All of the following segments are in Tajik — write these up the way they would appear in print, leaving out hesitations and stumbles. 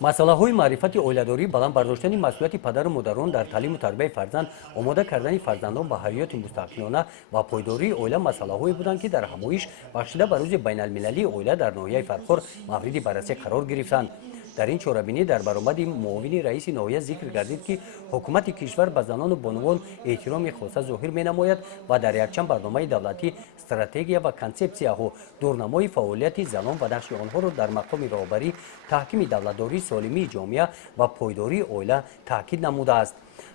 масъалаҳои маърифати оиладорӣ, баланд бардоштани масъулияти падару модарон дар таълиму тарбияи фарзанд, омода кардани фарзандон ба ҳаёти мустақилона ва пойдории оила масъалаҳое буданд, ки дар ҳамоиш бахшида ба рӯзи байналмилалии оила дар ноҳияи Фархор мавриди баррасӣ қарор гирифтанд. дар ин чорабинӣ дар баромади муовини раиси ноҳия зикр гардид, ки ҳукумати кишвар ба занону бонувон эҳтироми хоса зоҳир менамояд ва дар якчанд барномаи давлатӣ стратегия ва консепсияҳо дурнамои фаъолияти занон ва нақши онҳоро дар мақоми роҳбарӣ, таҳкими давлатдорӣ, солимии ҷомеа ва пойдории оила таъкид намудааст.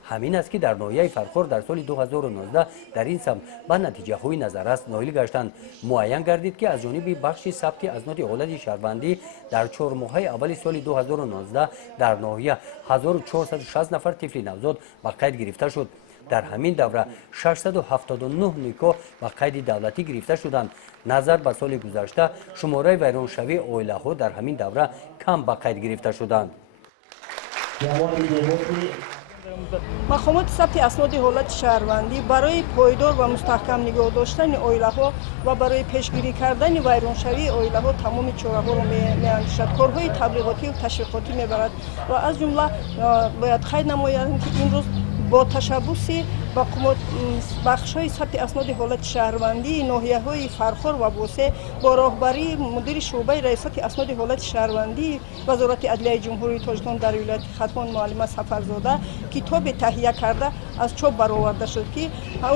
ҳамин аст, ки дар ноҳияи Фархор дар соли 2019 дар ин самт ба натиҷаҳои назаррас ноил гаштанд. муайян гардид, ки аз ҷониби бахши сабти азноди ҳолати шаҳрвандӣ дар 4 моҳаи аввали соли 2019 дар ноҳия 1460 нафар тифли навзод ба қайд гирифта шуд. дар ҳамин давра 679 никоҳ ба қайди давлатӣ гирифта шуданд. назар ба соли гузашта шумораи вайроншавии оилаҳо дар ҳамин давра кам ба қайд гирифта шуданд. мақомоти сабти асноди ҳолати шаҳрвандӣ барои пойдор ва мустаҳкам нигоҳ доштани оилаҳо ва барои пешгирӣ кардани вайроншавии оилаҳо тамоми чораҳоро меандешад, корҳои таблиғотию ташвиқотӣ мебарад ва аз ҷумла бояд қайд намоянд, ки имрӯз бо ташаббуси бахшҳои сабти асноди ҳолати шаҳрвандии ноҳияҳои Фархор ва Босе бо роҳбарии мудири шуъбаи раисати асноди ҳолати шаҳрвандии Вазорати Адлияи Ҷумҳурии Тоҷикистон дар вилояти Хатмон муаллима Сафарзода китобе таҳия карда аз чоп бароварда шуд, ки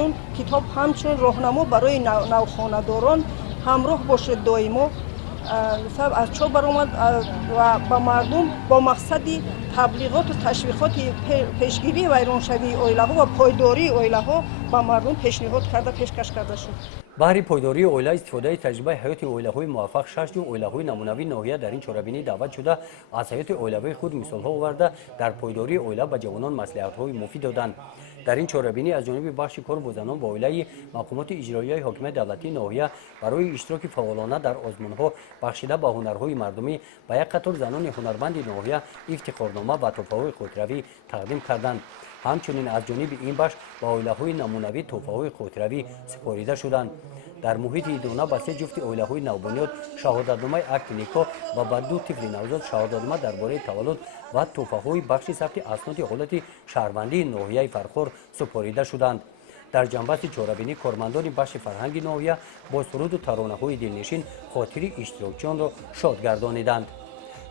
он китоб ҳамчун роҳнамо барои навхонадорон ҳамроҳ бошед доимо аз чоп баромад ва ба мардум бо мақсади таблиғоту ташвиқоти пешгирии вайроншавии оилаҳо ва пойдории оилаҳо ба мардум пешниҳод карда пешкаш карда шуд. баҳри пойдории оила, истифодаи таҷрибаи ҳаёти оилаҳои муваффақ, 6 ҷур оилаҳои намунавии ноҳия дар ин чорабинӣ даъват шуда, аз ҳаёти оилавии худ мисолҳо оварда дар пойдории оила ба ҷавонон маслиҳатҳои муфид доданд. дар ин чорабинӣ аз ҷониби бахши кору бо занон ва оилаи мақомоти иҷроияи ҳокимияти давлатии ноҳия барои иштироки фаъолона дар озмунҳо бахшида ба ҳунарҳои мардумӣ ба як қатор занони ҳунарманди ноҳия ифтихорнома ва тӯҳфаҳои хотиравӣ тақдим карданд. ҳамчунин аз ҷониби ин бахш ба оилаҳои намунавӣ тӯҳфаҳои хотиравӣ супорида шуданд. дар муҳити идона ба 3 ҷуфти оилаҳои навбунёд шаҳодатномаи акти никоҳ ва ба 2 тифли навзод шаҳодатнома дар бораи таваллуд ва тӯҳфаҳои бахши сабти асноди ҳолати шаҳрвандии ноҳияи Фархор супорида шуданд. дар ҷанбасти чорабинӣ кормандони бахши фарҳанги ноҳия бо суруду таронаҳои дилнишин хотири иштирокчиёнро шод гардониданд.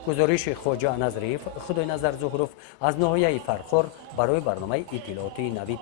гузориши хоҷа Назриев, Худойназар Зуҳуров аз ноҳияи Фархор барои барномаи иттилоотии Навид.